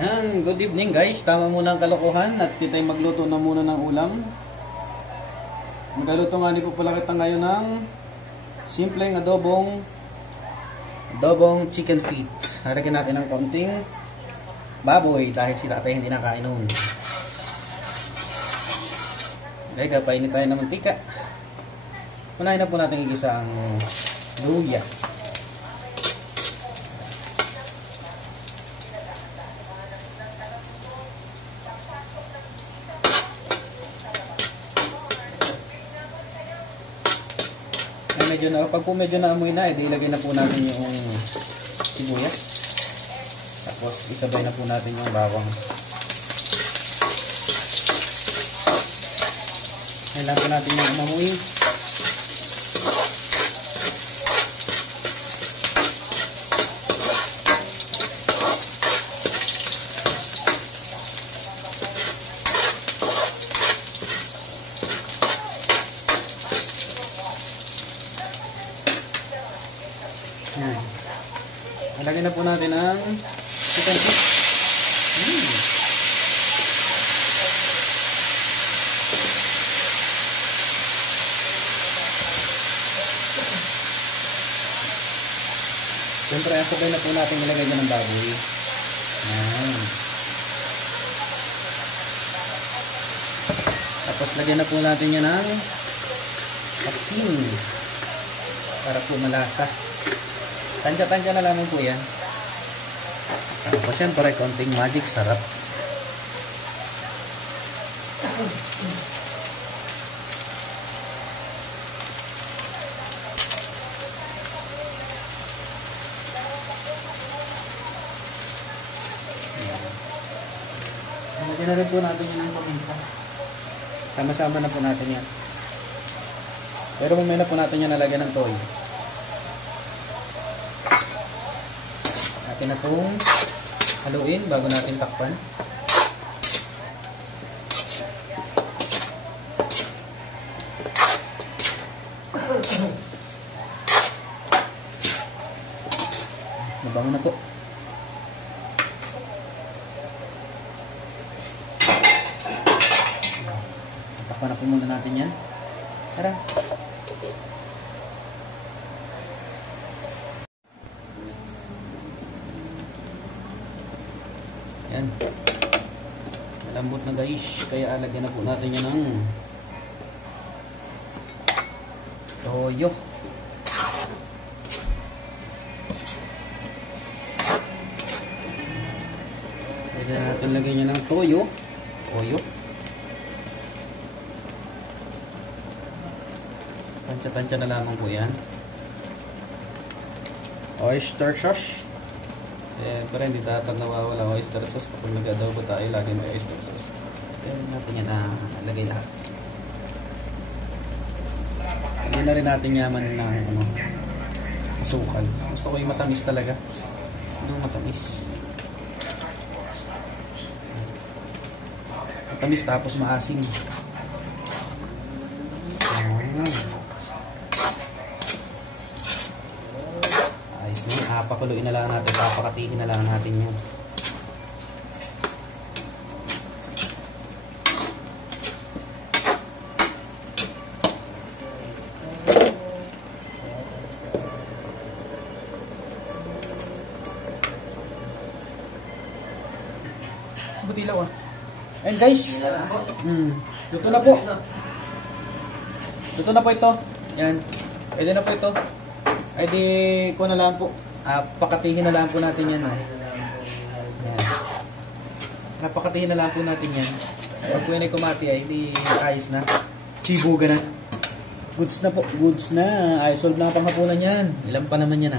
Yan, good evening guys. Tama muna ang kalokohan at kita'y magluto na muna ng ulam. Magluto nga ni po pala kita ngayon ng simpleng adobong chicken feet. Haragyan natin ng konting baboy dahil si tatay hindi nakain noon. Okay, kapainit tayo ng mantika. Unahin na po natin igisa ang luya. Pag po medyo naamoy na, ilagay na po natin yung sibuyas. Tapos isabay na po natin yung bawang. Kailangan po natin yung umamoy. Lagyan na po natin ang chicken feet. Siyempre, asabay na po natin ilagay niya ng baboy. Tapos lagyan na po natin yan ng asin para po malasa. Tansya-tansya na lamang po yan. Tapos syempre, konting magic sarap. Lagyan na rin po natin yun ng paminta. Sama-sama na po natin yan. Pero mamaya na po natin yan nalagyan ng toyo. Natin na pong haluin bago natin takpan. Mabango na po. Takpan na po muna natin yan. Tara! Yan. Malambot na guys. Kaya alagyan na po natin yan ng toyo. Pwede natin lagyan niya ng toyo. Tansya-tansya na lamang po yan. Oyster sauce. Pero hindi dapat nawawala ang oyster sauce kapag nag-adobo tayo, lagi may oyster sauce. Kaya natin yan lagay lahat. Lagyan na rin natin yaman ng asukal. Gusto ko yung matamis talaga. Yung matamis. Matamis tapos maasim. Papakuluin na lang natin, papakatihin na lang natin yun. Butilaw And guys, luto na po. Luto na po ito. Yan. Pwede na po ito. Ay di ko na lang po. Pakatihin na lang po natin yan. Yan. Pakatihin na lang po natin yan. Pag po yan ay kumati ay di ayos na. Chibuga na. Goods na po. Goods na. Ay solve na ang panghapunan yan. Ilan pa naman yan